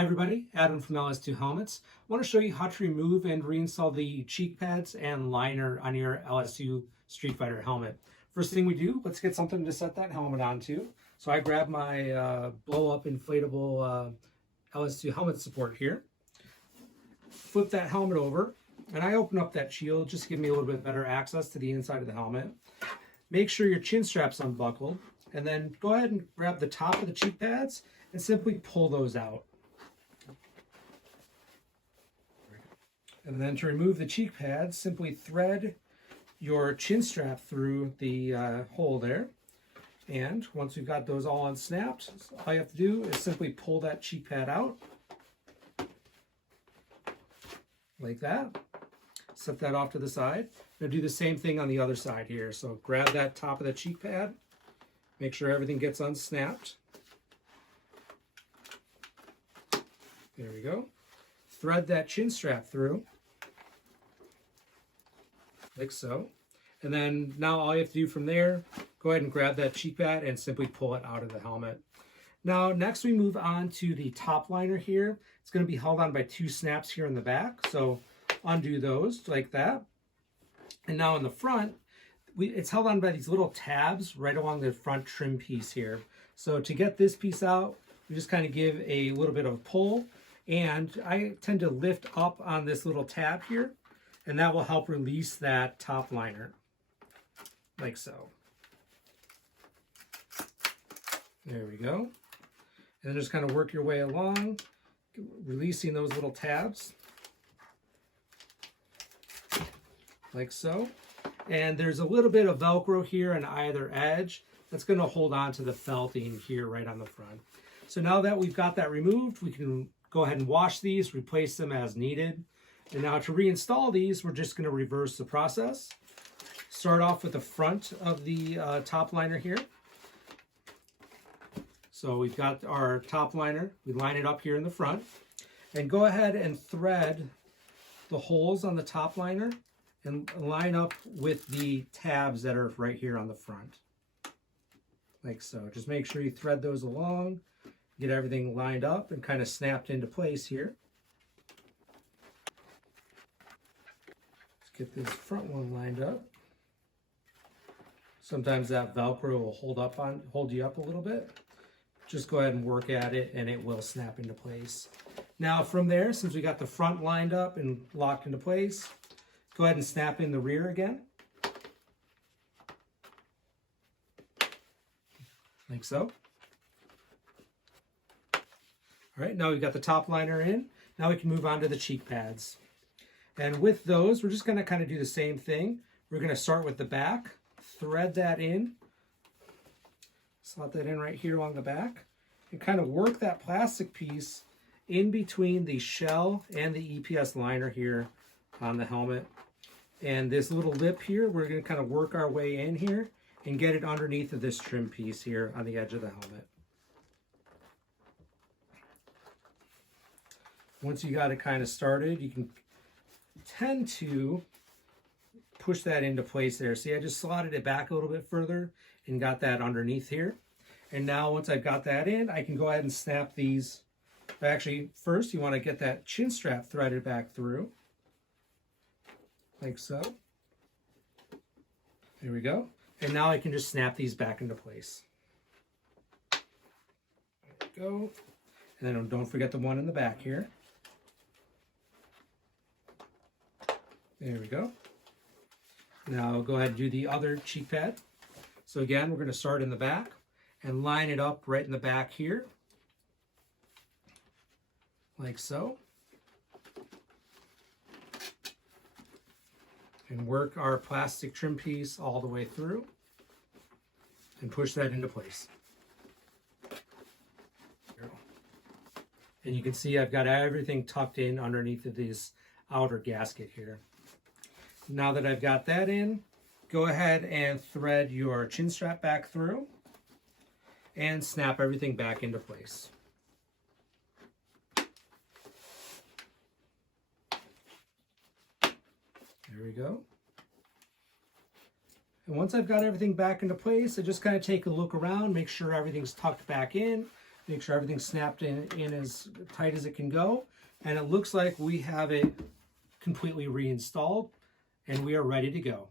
Hi everybody, Adam from LS2 Helmets. I want to show you how to remove and reinstall the cheek pads and liner on your LS2 Street Fighter helmet. First thing we do, let's get something to set that helmet onto. So I grab my blow-up inflatable LS2 helmet support here, flip that helmet over, and I open up that shield just to give me a little bit better access to the inside of the helmet. Make sure your chin strap's unbuckled, and then go ahead and grab the top of the cheek pads and simply pull those out. And then to remove the cheek pads, simply thread your chin strap through the hole there. And once we've got those all unsnapped, all you have to do is simply pull that cheek pad out. Like that. Set that off to the side. Now do the same thing on the other side here. So grab that top of the cheek pad. Make sure everything gets unsnapped. There we go. Thread that chin strap through, like so. And then now all you have to do from there, go ahead and grab that cheek pad and simply pull it out of the helmet. Now next we move on to the top liner here. It's going to be held on by two snaps here in the back. So undo those like that. And now in the front, it's held on by these little tabs right along the front trim piece here. So to get this piece out, we just kind of give a little bit of a pull. And I tend to lift up on this little tab here, and that will help release that top liner, like so. There we go. And then just kind of work your way along, releasing those little tabs, like so. And there's a little bit of Velcro here on either edge that's going to hold on to the felting here right on the front. So now that we've got that removed, we can go ahead and wash these, replace them as needed. And now to reinstall these, we're just going to reverse the process. Start off with the front of the top liner here. So we've got our top liner. We line it up here in the front. And go ahead and thread the holes on the top liner and line up with the tabs that are right here on the front. Like so. Just make sure you thread those along. Get everything lined up and kind of snapped into place here. Let's get this front one lined up. Sometimes that Velcro will hold you up a little bit. Just go ahead and work at it and it will snap into place. Now from there, since we got the front lined up and locked into place, go ahead and snap in the rear again. Like so. All right, now we've got the top liner in. Now we can move on to the cheek pads. And with those, we're just going to kind of do the same thing. We're going to start with the back, thread that in, slot that in right here along the back, and kind of work that plastic piece in between the shell and the EPS liner here on the helmet. And this little lip here, we're going to kind of work our way in here and get it underneath of this trim piece here on the edge of the helmet. Once you got it kind of started, you can tend to push that into place there. See, I just slotted it back a little bit further and got that underneath here. And now once I've got that in, I can go ahead and snap these. Actually, first you want to get that chin strap threaded back through. Like so. There we go. And now I can just snap these back into place. There we go. And then don't forget the one in the back here. There we go. Now I'll go ahead and do the other cheek pad. So again, we're going to start in the back and line it up right in the back here. Like so. And work our plastic trim piece all the way through and push that into place. And you can see I've got everything tucked in underneath of this outer gasket here. Now that I've got that in, go ahead and thread your chin strap back through and snap everything back into place. There we go. And once I've got everything back into place, I just kind of take a look around, make sure everything's tucked back in. Make sure everything's snapped in as tight as it can go. And it looks like we have it completely reinstalled and we are ready to go.